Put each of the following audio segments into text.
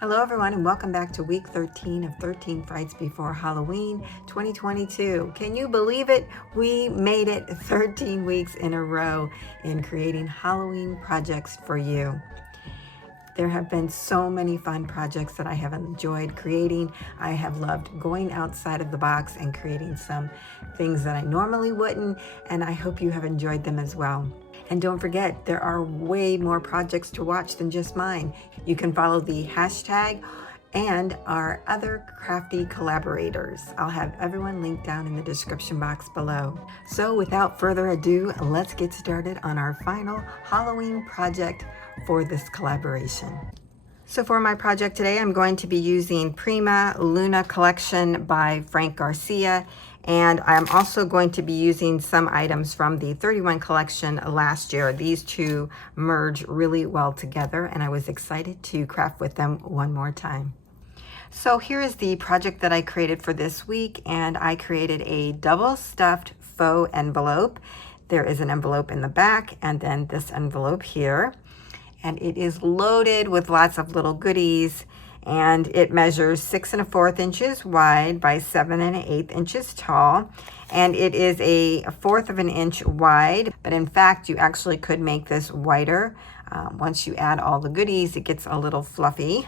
Hello everyone and welcome back to week 13 of 13 Frights Before Halloween 2022. Can you believe it? We made it 13 weeks in a row in creating Halloween projects for you. There have been so many fun projects that I have enjoyed creating. I have loved going outside of the box and creating some things that I normally wouldn't, and I hope you have enjoyed them as well. And don't forget, there are way more projects to watch than just mine. You can follow the hashtag and our other crafty collaborators. I'll have everyone linked down in the description box below. So without further ado, let's get started on our final Halloween project for this collaboration. So for my project today, I'm going to be using Prima Luna Collection by Frank Garcia. And I'm also going to be using some items from the 31 collection last year. These two merge really well together, and I was excited to craft with them one more time. So here is the project that I created for this week, and I created a double stuffed faux envelope. There is an envelope in the back, and then this envelope here. And it is loaded with lots of little goodies. And it measures 6 1/4 inches wide by 7 1/8 inches tall, and it is a 1/4 of an inch wide, but in fact you actually could make this wider. Once you add all the goodies, it gets a little fluffy.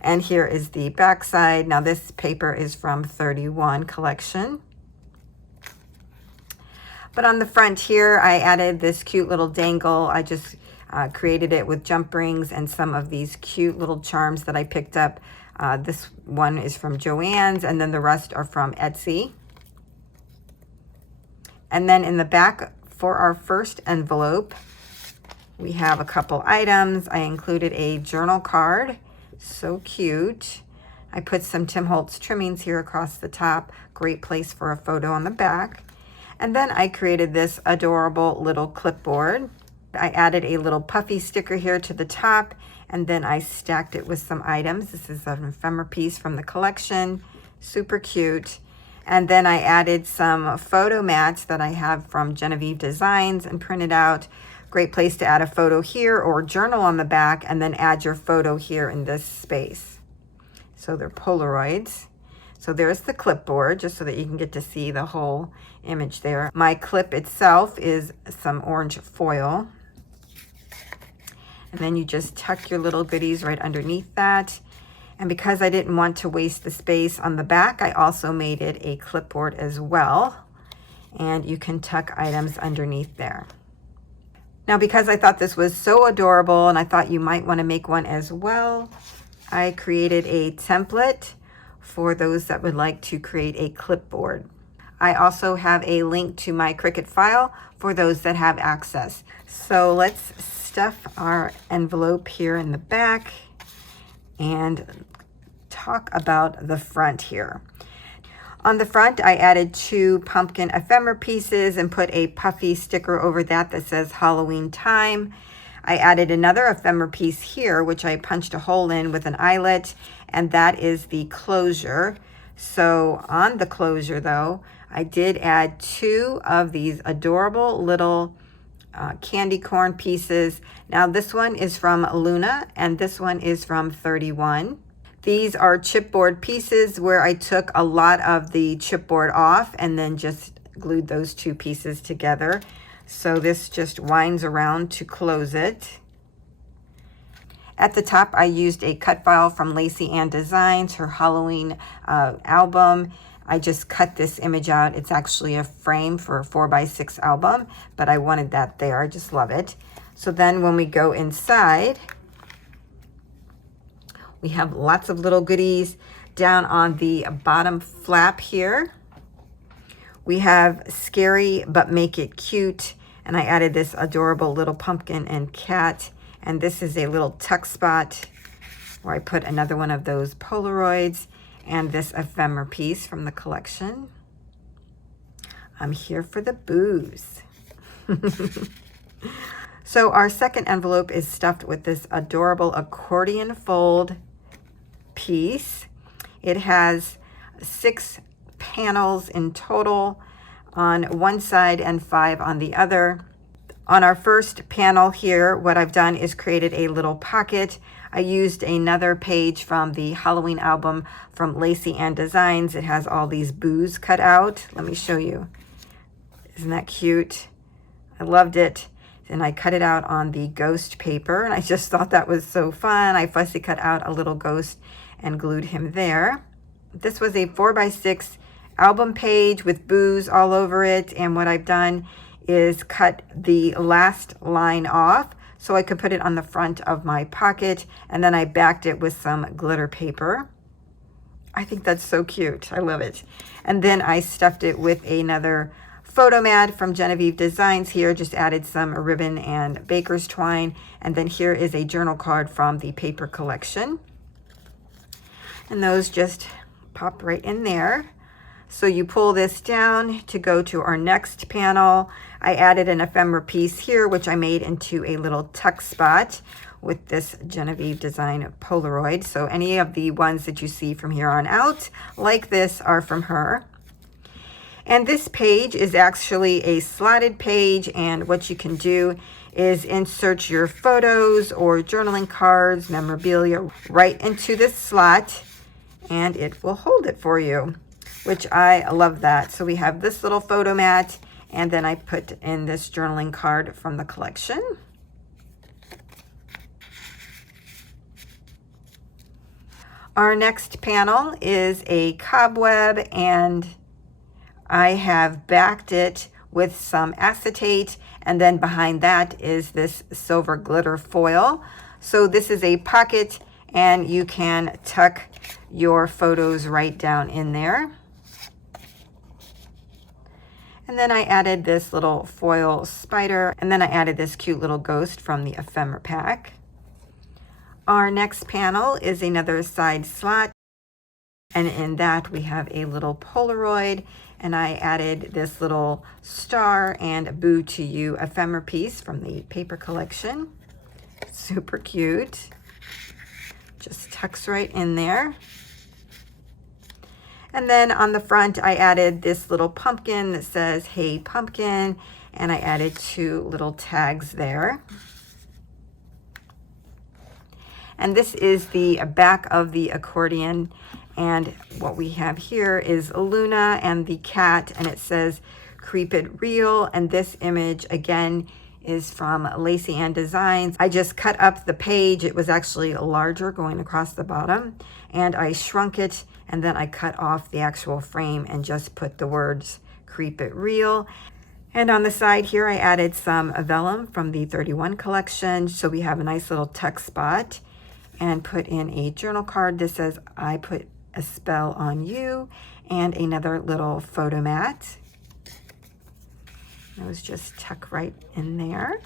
And here is the back side. Now this paper is from 31 collection. But on the front here, I added this cute little dangle. I just created it with jump rings and some of these cute little charms that I picked up. This one is from Joann's, and then the rest are from Etsy. And then in the back for our first envelope, we have a couple items. I included a journal card, so cute. I put some Tim Holtz trimmings here across the top, great place for a photo on the back. And then I created this adorable little clipboard. I added a little puffy sticker here to the top, and then I stacked it with some items. This is an ephemera piece from the collection, super cute. And then I added some photo mats that I have from Genevieve Designs and printed out. Great place to add a photo here or journal on the back, and then add your photo here in this space. So they're Polaroids. So there's the clipboard, just so that you can get to see the whole image there. My clip itself is some orange foil. And then you just tuck your little goodies right underneath that. And because I didn't want to waste the space on the back, I also made it a clipboard as well. And you can tuck items underneath there. Now, because I thought this was so adorable and I thought you might want to make one as well, I created a template for those that would like to create a clipboard. I also have a link to my Cricut file for those that have access. So let's stuff our envelope here in the back and talk about the front here. On the front, I added 2 pumpkin ephemera pieces and put a puffy sticker over that says Halloween time. I added another ephemera piece here, which I punched a hole in with an eyelet, and that is the closure. So on the closure though, I did add 2 of these adorable little candy corn pieces. Now this one is from Luna and this one is from 31. These are chipboard pieces where I took a lot of the chipboard off and then just glued those 2 pieces together. So this just winds around to close it. At the top, I used a cut file from Lacey Ann Designs, her Halloween album. I just cut this image out. It's actually a frame for a 4x6 album, but I wanted that there. I just love it. So then when we go inside, we have lots of little goodies. Down on the bottom flap here, we have scary but make it cute. And I added this adorable little pumpkin and cat. And this is a little tuck spot where I put another one of those Polaroids and this ephemera piece from the collection. I'm here for the booze. So our second envelope is stuffed with this adorable accordion fold piece. It has 6 panels in total on one side and 5 on the other. On our first panel here, what I've done is created a little pocket. I used another page from the Halloween album from Lacey Ann Designs. It has all these boos cut out. Let me show you. Isn't that cute? I loved it. And I cut it out on the ghost paper, and I just thought that was so fun. I fussy cut out a little ghost and glued him there. This was a 4x6 album page with boos all over it, and what I've done is cut the last line off so I could put it on the front of my pocket, and then I backed it with some glitter paper. I think that's so cute. I love it. And then I stuffed it with another photo mat from Genevieve Designs here, just added some ribbon and baker's twine. And then here is a journal card from the paper collection. And those just pop right in there. So you pull this down to go to our next panel. I added an ephemera piece here, which I made into a little tuck spot with this Genevieve Design Polaroid. So any of the ones that you see from here on out, like this, are from her. And this page is actually a slotted page, and what you can do is insert your photos or journaling cards, memorabilia right into this slot, and it will hold it for you, which I love that. So we have this little photo mat, and then I put in this journaling card from the collection. Our next panel is a cobweb, and I have backed it with some acetate, and then behind that is this silver glitter foil. So this is a pocket, and you can tuck your photos right down in there. And then I added this little foil spider, and then I added this cute little ghost from the ephemera pack. Our next panel is another side slot, and in that we have a little Polaroid, and I added this little star and Boo to You ephemera piece from the paper collection. Super cute. Just tucks right in there. And then on the front, I added this little pumpkin that says, "Hey Pumpkin," and I added 2 little tags there. And this is the back of the accordion. And what we have here is Luna and the cat, and it says, "Creep It Real." And this image, again, is from Lacey Ann Designs. I just cut up the page. It was actually larger going across the bottom, and I shrunk it, and then I cut off the actual frame and just put the words "Creep It Real." And on the side here, I added some vellum from the 31 collection, so we have a nice little tuck spot, and put in a journal card that says, "I put a spell on you," and another little photo mat. Those just tuck right in there.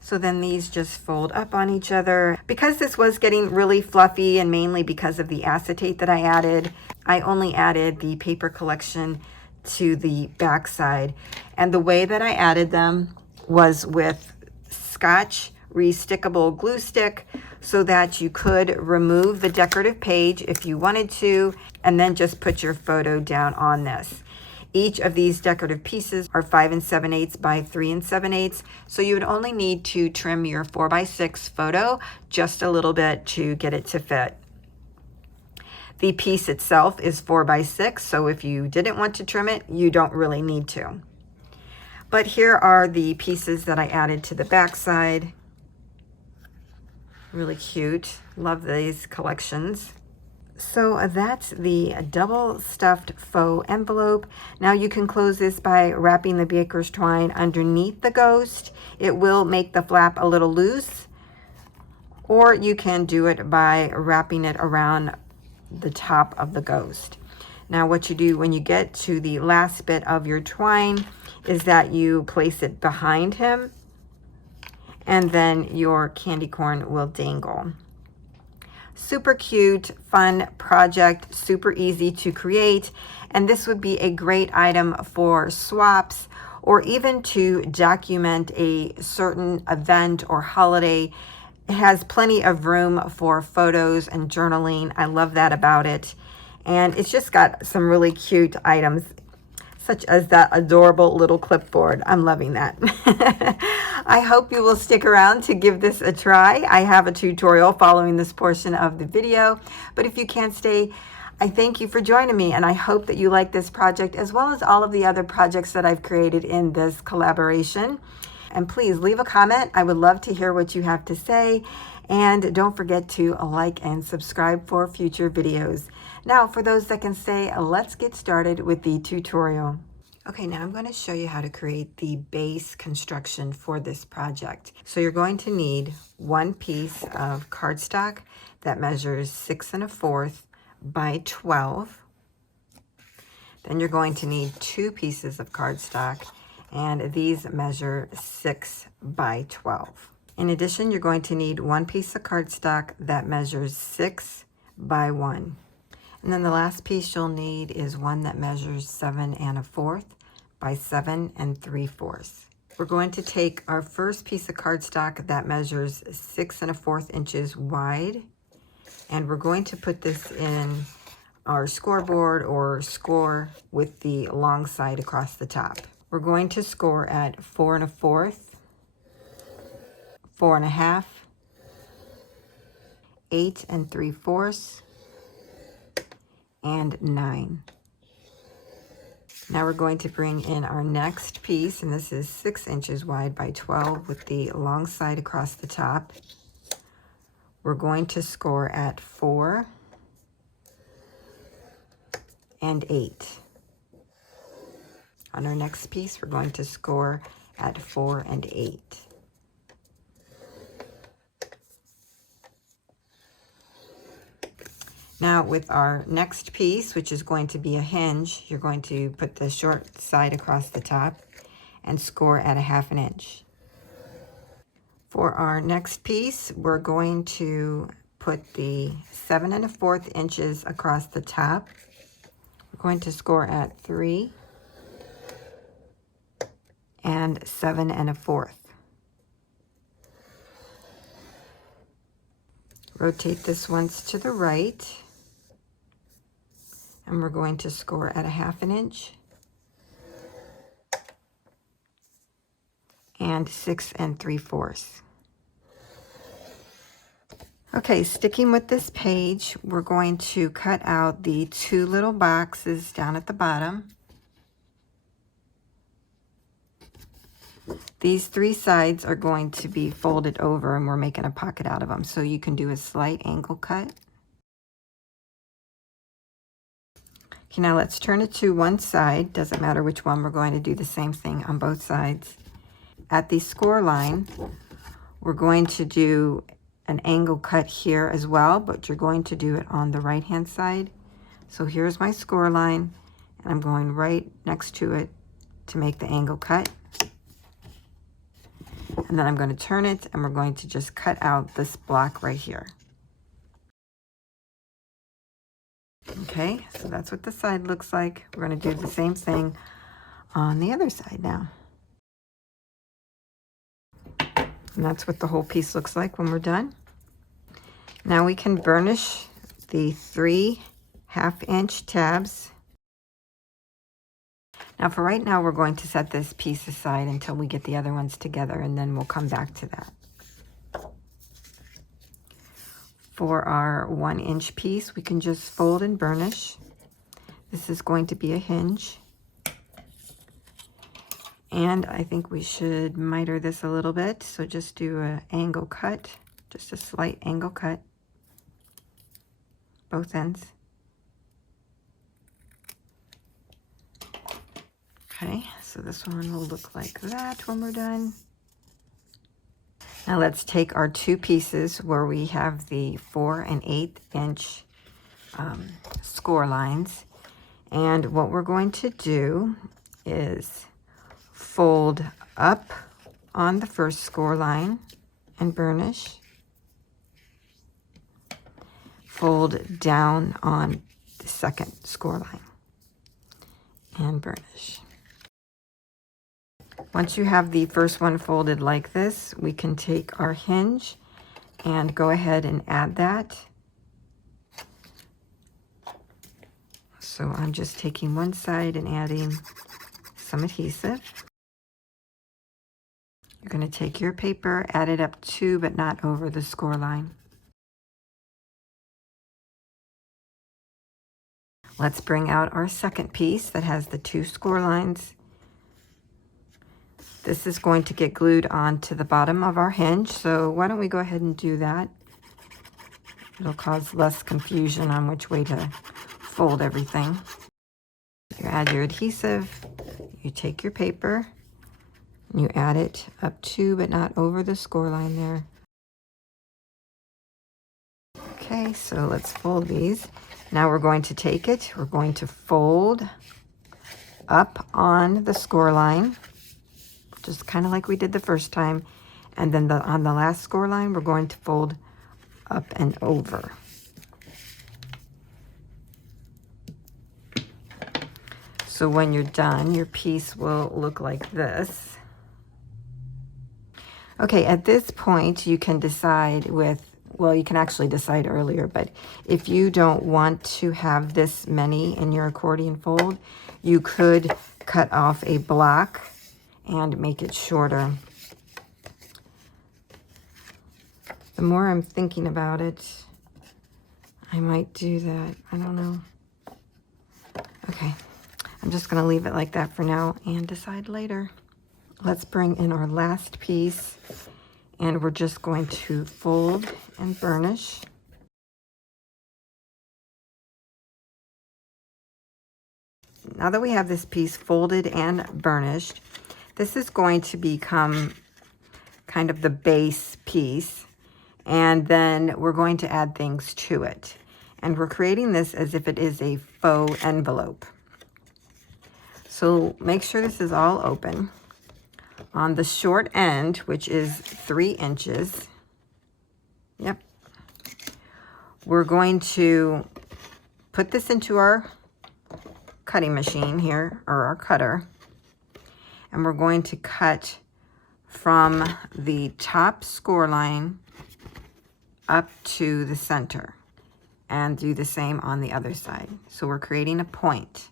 So then these just fold up on each other. Because this was getting really fluffy, and mainly because of the acetate that I added, I only added the paper collection to the back side. And the way that I added them was with Scotch restickable glue stick, so that you could remove the decorative page if you wanted to, and then just put your photo down on this. Each of these decorative pieces are 5 7/8 by 3 7/8, so you would only need to trim your 4x6 photo just a little bit to get it to fit. The piece itself is 4x6, so if you didn't want to trim it, you don't really need to. But here are the pieces that I added to the back side. Really cute. Love these collections. So that's the double stuffed faux envelope. Now you can close this by wrapping the baker's twine underneath the ghost. It will make the flap a little loose, or you can do it by wrapping it around the top of the ghost. Now what you do when you get to the last bit of your twine is that you place it behind him, and then your candy corn will dangle. Super cute, fun project, super easy to create, and this would be a great item for swaps, or even to document a certain event or holiday. It has plenty of room for photos and journaling. I love that about it. And it's just got some really cute items. such as that adorable little clipboard. I'm loving that. I hope you will stick around to give this a try. I have a tutorial following this portion of the video, but if you can't stay, I thank you for joining me, and I hope that you like this project as well as all of the other projects that I've created in this collaboration. And please leave a comment. I would love to hear what you have to say. And don't forget to like and subscribe for future videos. Now, for those that can stay, let's get started with the tutorial. Okay, now I'm going to show you how to create the base construction for this project. So you're going to need one piece of cardstock that measures 6 1/4 by 12. Then you're going to need 2 pieces of cardstock, and these measure 6 by 12. In addition, you're going to need 1 piece of cardstock that measures 6 by 1. And then the last piece you'll need is one that measures 7 1/4 by 7 3/4. We're going to take our first piece of cardstock that measures 6 1/4 inches wide, and we're going to put this in our scoreboard or score with the long side across the top. We're going to score at 4 1/4, 4 1/2, 8 3/4, and 9. Now we're going to bring in our next piece, and this is 6 inches wide by 12 with the long side across the top. We're going to score at 4 and 8. On our next piece, we're going to score at 4 and 8. Now with our next piece, which is going to be a hinge, you're going to put the short side across the top and score at 1/2 inch. For our next piece, we're going to put the 7 1/4 inches across the top. We're going to score at 3 and 7 1/4. Rotate this once to the right, and we're going to score at 1/2 inch and 6 3/4. Okay, sticking with this page, we're going to cut out the 2 little boxes down at the bottom. These 3 sides are going to be folded over, and we're making a pocket out of them, so you can do a slight angle cut. Okay, now let's turn it to one side. Doesn't matter which one, we're going to do the same thing on both sides. At the score line, we're going to do an angle cut here as well, but you're going to do it on the right hand side. So here's my score line, and I'm going right next to it to make the angle cut. And then I'm going to turn it, and we're going to just cut out this block right here. Okay, so that's what the side looks like. We're going to do the same thing on the other side now. And that's what the whole piece looks like when we're done. Now we can burnish the 3 1/2 inch tabs. Now for right now, we're going to set this piece aside until we get the other ones together, and then we'll come back to that. For our 1 inch piece, we can just fold and burnish. This is going to be a hinge. And I think we should miter this a little bit. So just do an angle cut, just a slight angle cut, both ends. Okay, so this one will look like that when we're done. Now let's take our 2 pieces where we have the 4 1/8 inch score lines. And what we're going to do is fold up on the first score line and burnish. Fold down on the second score line and burnish. Once you have the first one folded like this, we can take our hinge and go ahead and add that. So I'm just taking one side and adding some adhesive. You're going to take your paper, add it up to but not over the score line. Let's bring out our second piece that has the 2 score lines. This is going to get glued onto the bottom of our hinge, so why don't we go ahead and do that? It'll cause less confusion on which way to fold everything. You add your adhesive, you take your paper, and you add it up to but not over the score line there. Okay, so let's fold these. Now we're going to take it, we're going to fold up on the score line, just kind of like we did the first time. And then on the last score line, we're going to fold up and over. So when you're done, your piece will look like this. Okay, at this point, you can decide well, you can actually decide earlier, but if you don't want to have this many in your accordion fold, you could cut off a block and make it shorter. The more I'm thinking about it, I might do that. I don't know. Okay, I'm just going to leave it like that for now and decide later. Let's bring in our last piece, and we're just going to fold and burnish. Now that we have this piece folded and burnished, this is going to become kind of the base piece, and then we're going to add things to it. And we're creating this as if it is a faux envelope. So make sure this is all open. On the short end, which is 3 inches, yep, we're going to put this into our cutting machine here, or our cutter, and we're going to cut from the top score line up to the center, and do the same on the other side. So we're creating a point.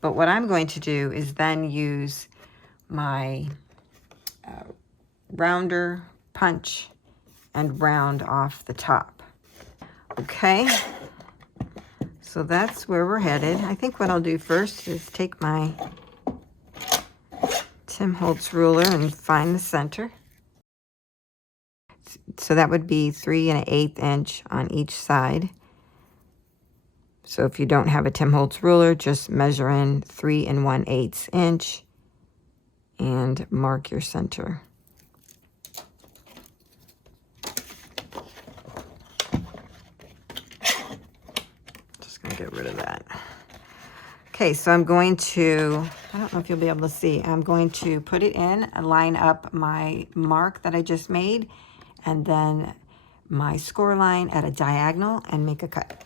But what I'm going to do is then use my rounder punch and round off the top. Okay, so that's where we're headed. I think what I'll do first is take my Tim Holtz ruler and find the center. So that would be 3 1/8 inch on each side. So if you don't have a Tim Holtz ruler, just measure in 3 1/8 inch and mark your center. Just gonna get rid of that. Okay, so I'm going to, I don't know if you'll be able to see, I'm going to put it in and line up my mark that I just made, and then my score line at a diagonal, and make a cut.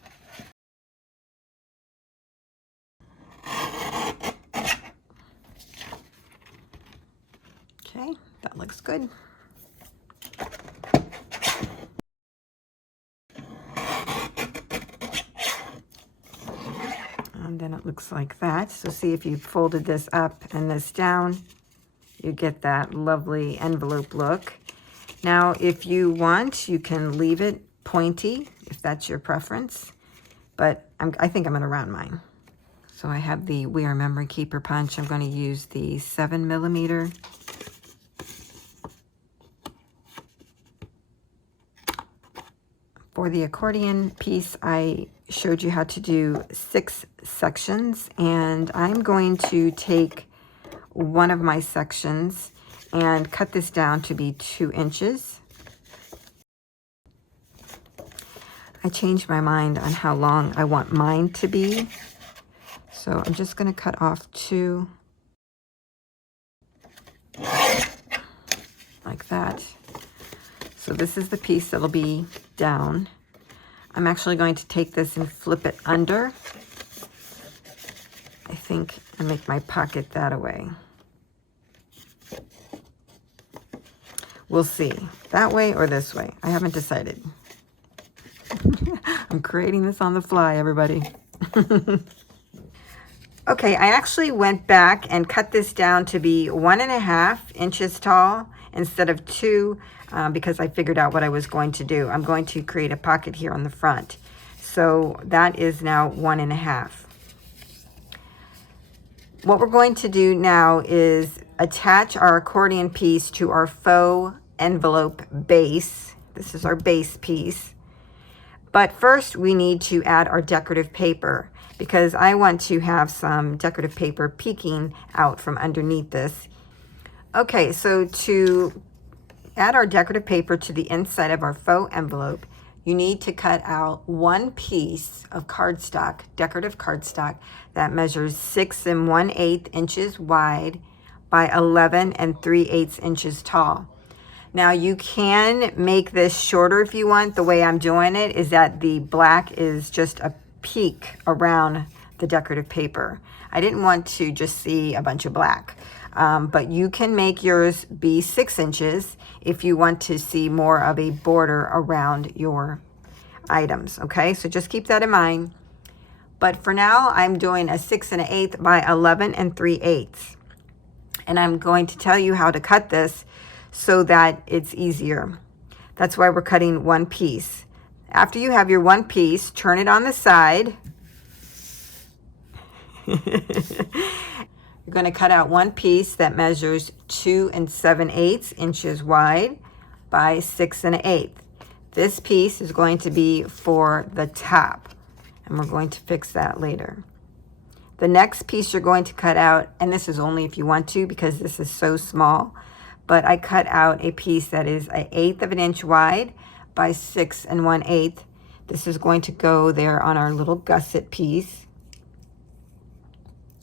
Okay, that looks good. And then it looks like that. So see, if you folded this up and this down, you get that lovely envelope look. Now, if you want, you can leave it pointy, if that's your preference, but I think I'm going to round mine. So I have the We Are Memory Keeper punch. I'm going to use the 7mm. For the accordion piece, I showed you how to do 6 sections, and I'm going to take one of my sections and cut this down to be 2 inches. I changed my mind on how long I want mine to be, so I'm just going to cut off 2 like that. So this is the piece that'll be down. I'm actually going to take this and flip it under, I think, and make my pocket that way. We'll see, that way or this way. I haven't decided. I'm creating this on the fly, everybody. Okay, I actually went back and cut this down to be 1.5 inches tall instead of 2 because I figured out what I was going to do. I'm going to create a pocket here on the front. So that is now 1.5. What we're going to do now is attach our accordion piece to our faux envelope base. This is our base piece. But first we need to add our decorative paper because I want to have some decorative paper peeking out from underneath this. Okay, so to add our decorative paper to the inside of our faux envelope, you need to cut out one piece of cardstock, decorative cardstock, that measures 6 1/8 inches wide by 11 3/8 inches tall. Now you can make this shorter if you want. The way I'm doing it is that the black is just a peak around the decorative paper. I didn't want to just see a bunch of black. But you can make yours be 6 inches if you want to see more of a border around your items. Okay, so just keep that in mind. But for now, I'm doing a 6 1/8 by 11 3/8. And I'm going to tell you how to cut this so that it's easier. That's why we're cutting one piece. After you have your one piece, turn it on the side. You're going to cut out one piece that measures 2 7/8 inches wide by 6 1/8. This piece is going to be for the top, and we're going to fix that later. The next piece you're going to cut out, and this is only if you want to because this is so small, but I cut out a piece that is 1/8 of an inch wide by 6 1/8. This is going to go there on our little gusset piece.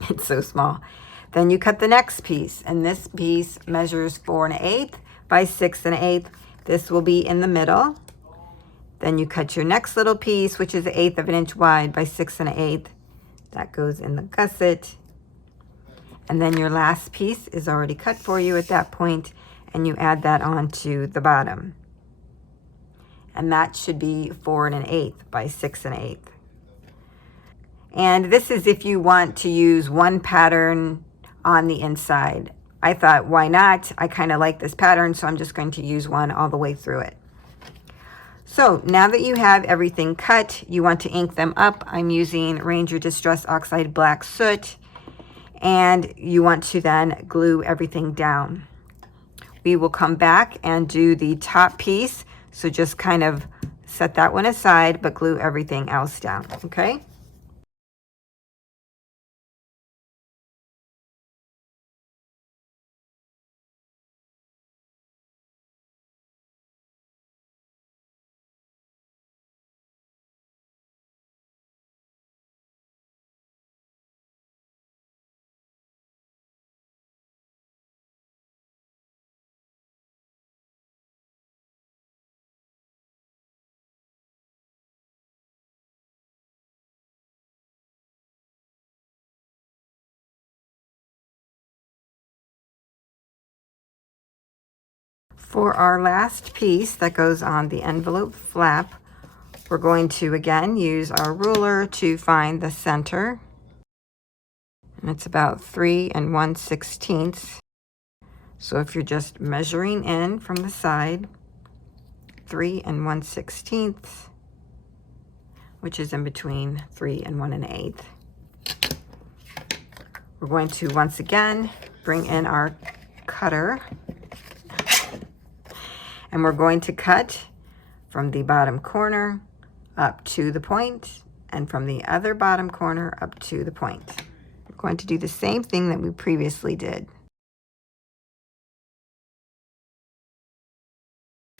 It's so small. Then you cut the next piece, and this piece measures 4 1/8 by 6 1/8. This will be in the middle. Then you cut your next little piece, which is 1/8 of an inch wide by 6 1/8. That goes in the gusset. And then your last piece is already cut for you at that point, and you add that onto the bottom. And that should be 4 1/8 by 6 1/8. And this is if you want to use one pattern on the inside. I thought, why not? I kind of like this pattern, so I'm just going to use one all the way through it. So now that you have everything cut, you want to ink them up. I'm using Ranger Distress Oxide Black Soot, and you want to then glue everything down. We will come back and do the top piece, so just kind of set that one aside, but glue everything else down, okay? For our last piece that goes on the envelope flap, we're going to again use our ruler to find the center. And it's about 3 1/16. So if you're just measuring in from the side, 3 1/16, which is in between 3 and 1 1/8. We're going to once again bring in our cutter, and we're going to cut from the bottom corner up to the point, and from the other bottom corner up to the point. We're going to do the same thing that we previously did.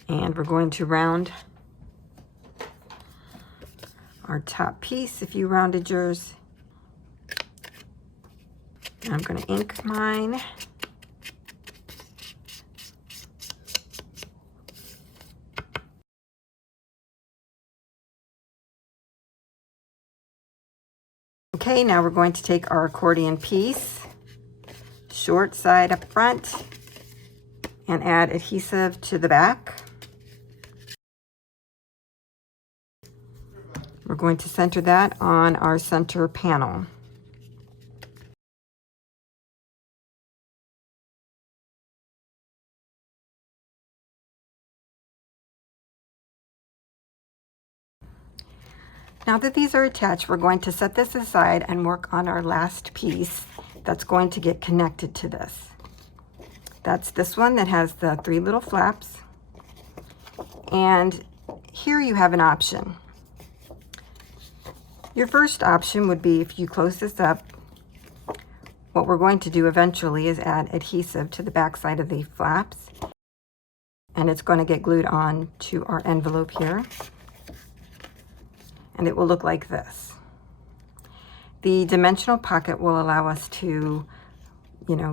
And we're going to round our top piece if you rounded yours. I'm going to ink mine. Okay, now we're going to take our accordion piece, short side up front, and add adhesive to the back. We're going to center that on our center panel. Now that these are attached, we're going to set this aside and work on our last piece that's going to get connected to this. That's this one that has the 3 little flaps. And here you have an option. Your first option would be, if you close this up, what we're going to do eventually is add adhesive to the back side of the flaps. And it's going to get glued on to our envelope here. And it will look like this. The dimensional pocket will allow us to,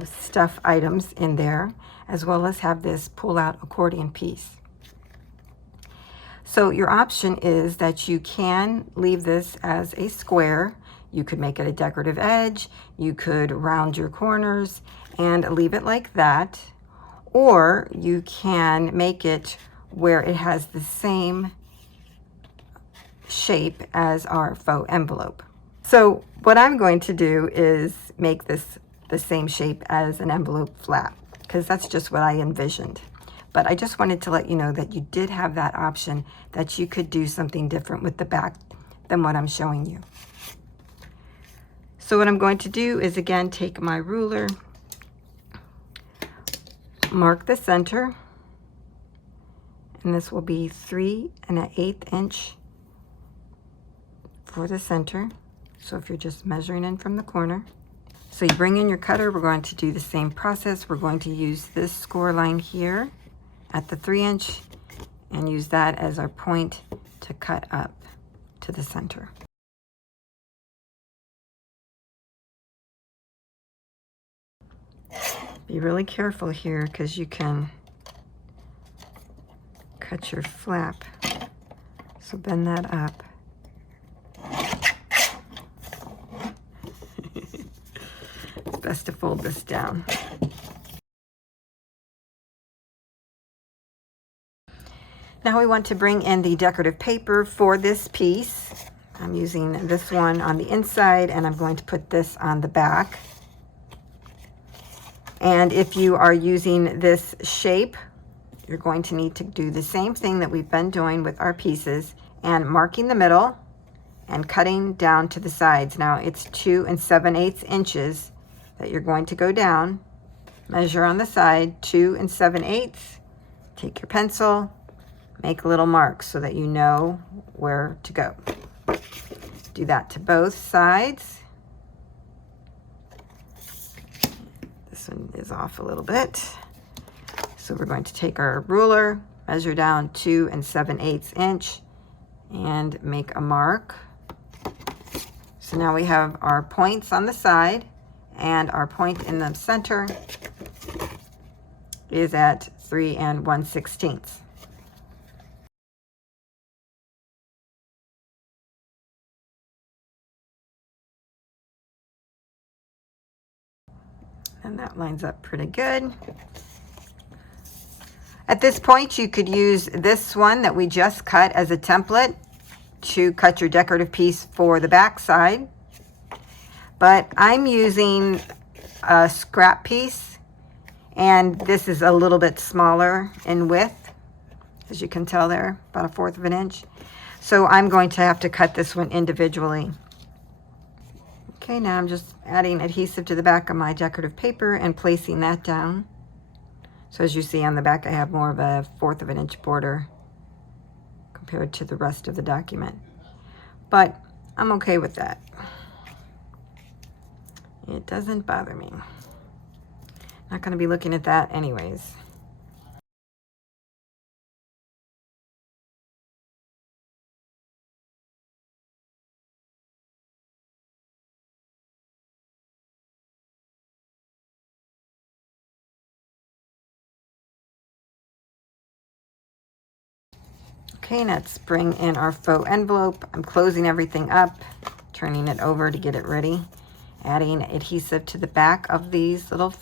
stuff items in there, as well as have this pull-out accordion piece. So your option is that you can leave this as a square. You could make it a decorative edge. You could round your corners and leave it like that. Or you can make it where it has the same shape as our faux envelope. So what I'm going to do is make this the same shape as an envelope flap, because that's just what I envisioned. But I just wanted to let you know that you did have that option, that you could do something different with the back than what I'm showing you. So what I'm going to do is, again, take my ruler, mark the center, and this will be 3 1/8 inch for the center. So if you're just measuring in from the corner. So you bring in your cutter, we're going to do the same process. We're going to use this score line here at the 3 inch and use that as our point to cut up to the center. Be really careful here, because you can cut your flap. So bend that up. It's best to fold this down. Now we want to bring in the decorative paper for this piece. I'm using this one on the inside, and I'm going to put this on the back. And if you are using this shape, you're going to need to do the same thing that we've been doing with our pieces, and marking the middle and cutting down to the sides. Now it's 2 7/8 inches that you're going to go down. Measure on the side, 2 7/8. Take your pencil, make a little mark so that you know where to go. Do that to both sides. This one is off a little bit. So we're going to take our ruler, measure down 2 7/8 inch, and make a mark. So now we have our points on the side, and our point in the center is at 3 1/16. And that lines up pretty good. At this point, you could use this one that we just cut as a template to cut your decorative piece for the back side. But I'm using a scrap piece, and this is a little bit smaller in width, as you can tell there, about 1/4 of an inch. So I'm going to have to cut this one individually. Okay, now I'm just adding adhesive to the back of my decorative paper and placing that down. So as you see on the back, I have more of a 1/4 of an inch border compared to the rest of the document. But I'm okay with that. It doesn't bother me. Not going to be looking at that anyways. Okay, let's bring in our faux envelope. I'm closing everything up, turning it over to get it ready, adding adhesive to the back of these little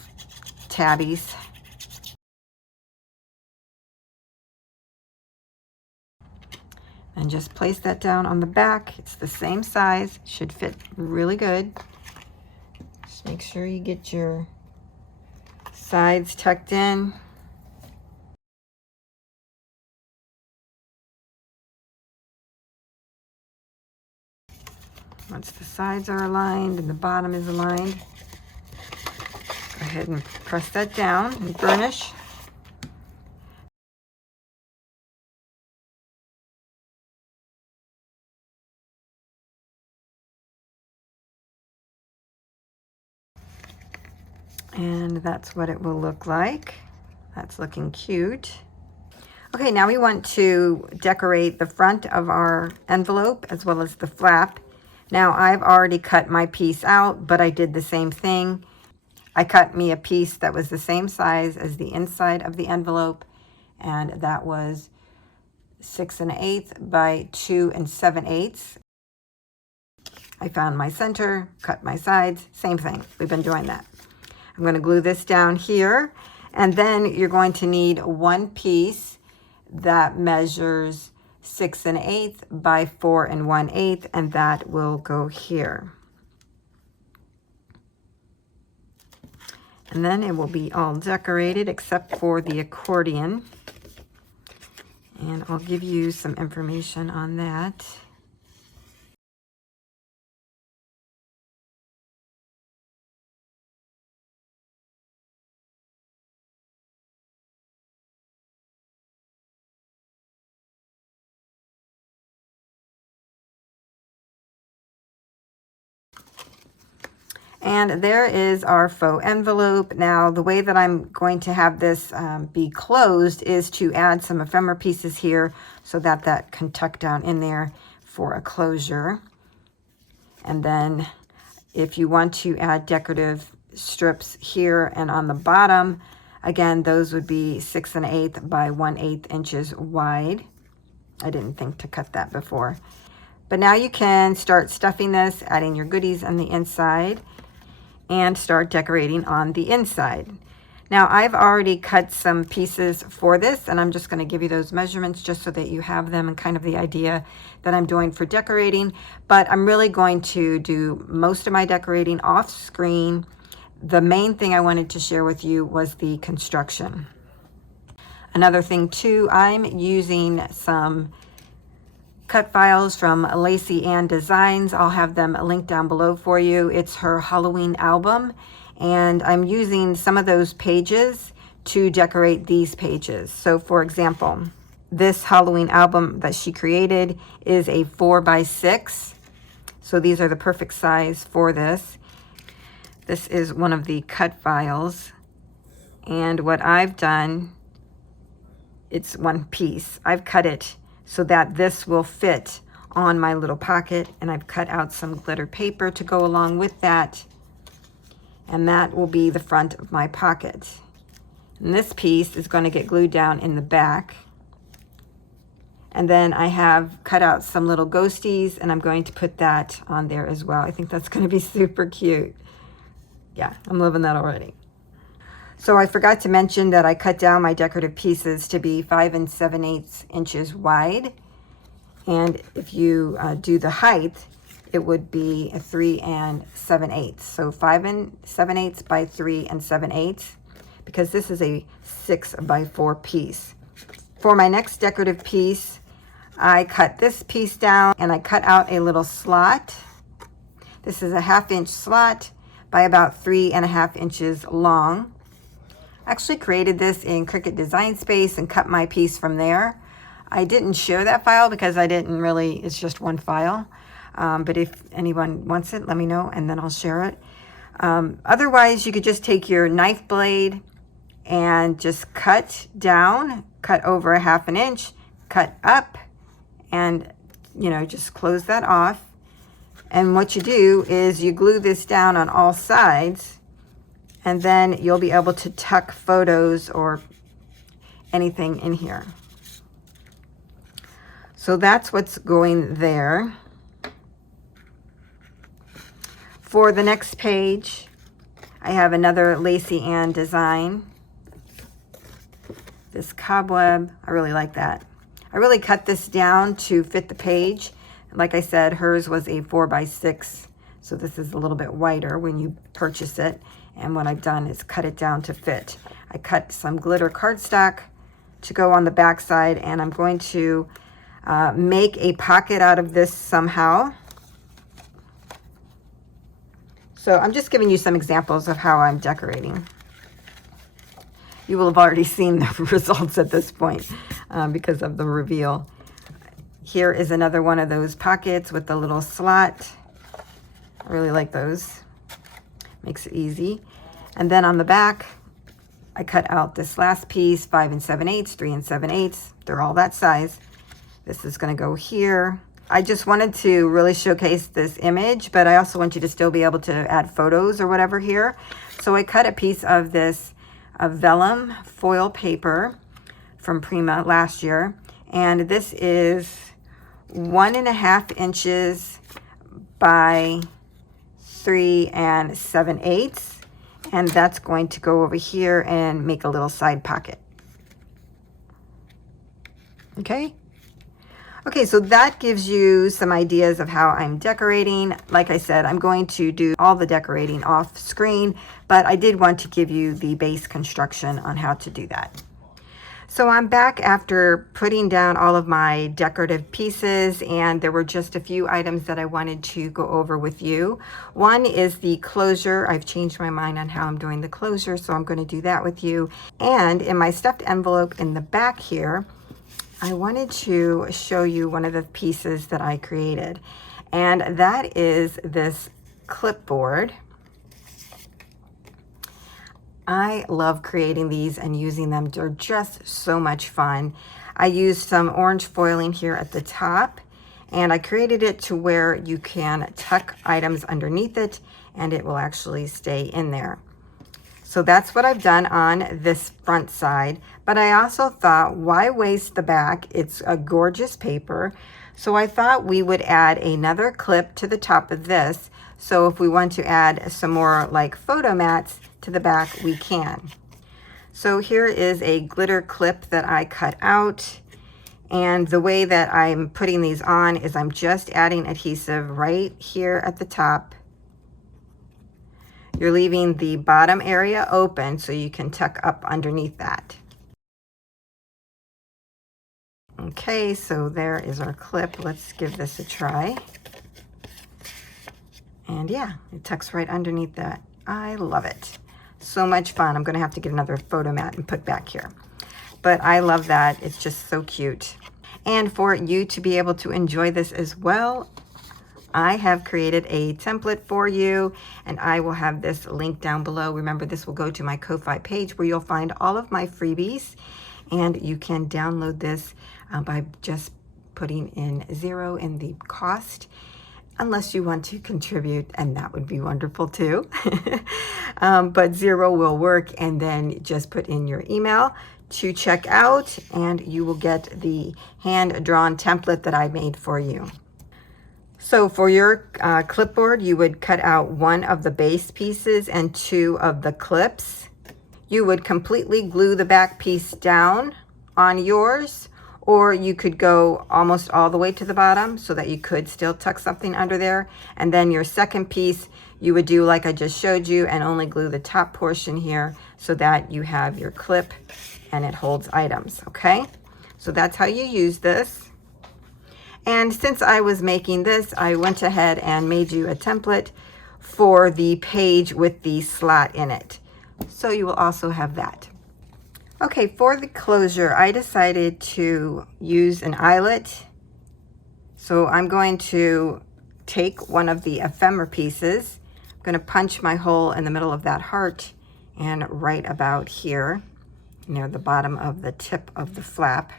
tabbies. And just place that down on the back. It's the same size, should fit really good. Just make sure you get your sides tucked in. Once the sides are aligned and the bottom is aligned, go ahead and press that down and burnish. And that's what it will look like. That's looking cute. Okay, now we want to decorate the front of our envelope as well as the flap. Now I've already cut my piece out, but I did the same thing. I cut me a piece that was the same size as the inside of the envelope, and that was 6 1/8 by 2 7/8. I found my center, cut my sides, same thing. We've been doing that. I'm going to glue this down here, and then you're going to need one piece that measures 6 1/8 by 4 1/8, and that will go here. And then it will be all decorated except for the accordion. And I'll give you some information on that. And there is our faux envelope. Now, the way that I'm going to have this be closed is to add some ephemera pieces here so that that can tuck down in there for a closure. And then if you want to add decorative strips here and on the bottom, again, those would be 6 1/8 by 1/8 inches wide. I didn't think to cut that before. But now you can start stuffing this, adding your goodies on the inside, and start decorating on the inside. Now I've already cut some pieces for this, and I'm just going to give you those measurements just so that you have them and kind of the idea that I'm doing for decorating. But I'm really going to do most of my decorating off screen. The main thing I wanted to share with you was the construction. Another thing too, I'm using some cut files from Lacey Ann Designs. I'll have them linked down below for you. It's her Halloween album, and I'm using some of those pages to decorate these pages. So for example, this Halloween album that she created is a 4 by 6. So these are the perfect size for this. This is one of the cut files, and what I've done, it's one piece. I've cut it so that this will fit on my little pocket, and I've cut out some glitter paper to go along with that, and that will be the front of my pocket. And this piece is going to get glued down in the back. And then I have cut out some little ghosties, and I'm going to put that on there as well. I think that's going to be super cute. Yeah, I'm loving that already. So I forgot to mention that I cut down my decorative pieces to be 5 7/8 inches wide. And if you do the height, it would be a 3 7/8. So 5 7/8 by 3 7/8, because this is a 6 by 4 piece. For my next decorative piece, I cut this piece down and I cut out a little slot. This is a 1/2 inch slot by about 3 1/2 inches long. I actually created this in Cricut Design Space and cut my piece from there. I didn't share that file because I didn't really, it's just one file. But if anyone wants it, let me know and then I'll share it. Otherwise, you could just take your knife blade and just cut down, cut over a 1/2 inch, cut up, and just close that off. And what you do is you glue this down on all sides, and then you'll be able to tuck photos or anything in here. So that's what's going there. For the next page, I have another Lacey Ann design. This cobweb, I really like that. I really cut this down to fit the page. Like I said, hers was a 4 by 6, so this is a little bit wider when you purchase it. And what I've done is cut it down to fit. I cut some glitter cardstock to go on the back side, and I'm going to make a pocket out of this somehow. So I'm just giving you some examples of how I'm decorating. You will have already seen the results at this point because of the reveal. Here is another one of those pockets with the little slot. I really like those. Makes it easy. And then on the back, I cut out this last piece, 5 7/8, 3 7/8. They're all that size. This is going to go here. I just wanted to really showcase this image, but I also want you to still be able to add photos or whatever here. So I cut a piece of this vellum foil paper from Prima last year, and this is 1.5 inches by 3 7/8, and that's going to go over here and make a little side pocket. Okay, so that gives you some ideas of how I'm decorating. Like I said, I'm going to do all the decorating off screen, but I did want to give you the base construction on how to do that. So I'm back after putting down all of my decorative pieces, and there were just a few items that I wanted to go over with you. One is the closure. I've changed my mind on how I'm doing the closure, so I'm going to do that with you. And in my stuffed envelope in the back here, I wanted to show you one of the pieces that I created, and that is this clipboard. I love creating these and using them. They're just so much fun. I used some orange foiling here at the top, and I created it to where you can tuck items underneath it and it will actually stay in there. So that's what I've done on this front side, but I also thought, why waste the back? It's a gorgeous paper. So I thought we would add another clip to the top of this. So if we want to add some more like photo mats to the back, we can. So here is a glitter clip that I cut out. And the way that I'm putting these on is I'm just adding adhesive right here at the top. You're leaving the bottom area open so you can tuck up underneath that. Okay, so there is our clip. Let's give this a try. And yeah, it tucks right underneath that. I love it. So much fun. I'm going to have to get another photo mat and put back here. But I love that. It's just so cute. And for you to be able to enjoy this as well, I have created a template for you, and I will have this link down below. Remember, this will go to my Ko-Fi page where you'll find all of my freebies, and you can download this by just putting in 0 in the cost, unless you want to contribute, and that would be wonderful too. But 0 will work, and then just put in your email to check out, and you will get the hand-drawn template that I made for you. So for your clipboard, you would cut out 1 of the base pieces and 2 of the clips. You would completely glue the back piece down on yours, or you could go almost all the way to the bottom so that you could still tuck something under there. And then your second piece, you would do like I just showed you and only glue the top portion here so that you have your clip and it holds items, okay? So that's how you use this. And since I was making this, I went ahead and made you a template for the page with the slot in it. So you will also have that. Okay, for the closure, I decided to use an eyelet. So I'm going to take one of the ephemera pieces. I'm going to punch my hole in the middle of that heart and right about here, near the bottom of the tip of the flap.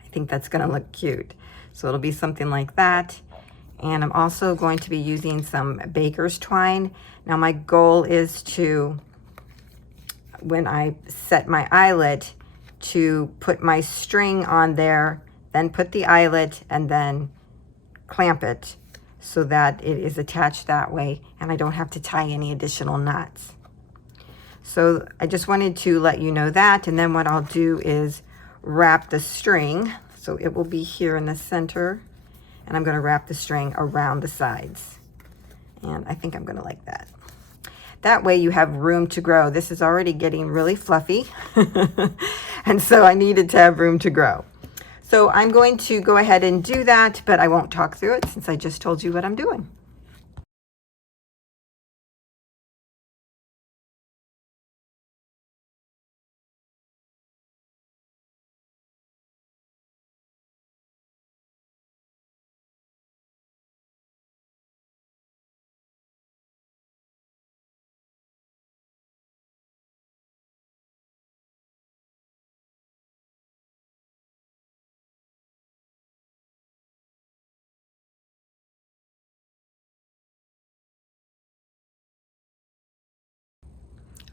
I think that's going to look cute. So it'll be something like that. And I'm also going to be using some baker's twine. Now my goal is to, when I set my eyelet, to put my string on there, then put the eyelet, and then clamp it so that it is attached that way and I don't have to tie any additional knots. So I just wanted to let you know that, and then what I'll do is wrap the string. So it will be here in the center, and I'm going to wrap the string around the sides. And I think I'm going to like that. That way you have room to grow. This is already getting really fluffy, and so I needed to have room to grow. So I'm going to go ahead and do that, but I won't talk through it since I just told you what I'm doing.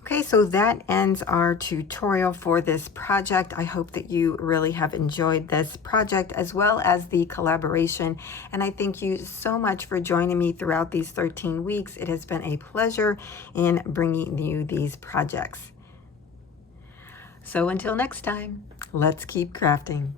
Okay, so that ends our tutorial for this project. I hope that you really have enjoyed this project as well as the collaboration. And I thank you so much for joining me throughout these 13 weeks. It has been a pleasure in bringing you these projects. So until next time, let's keep crafting.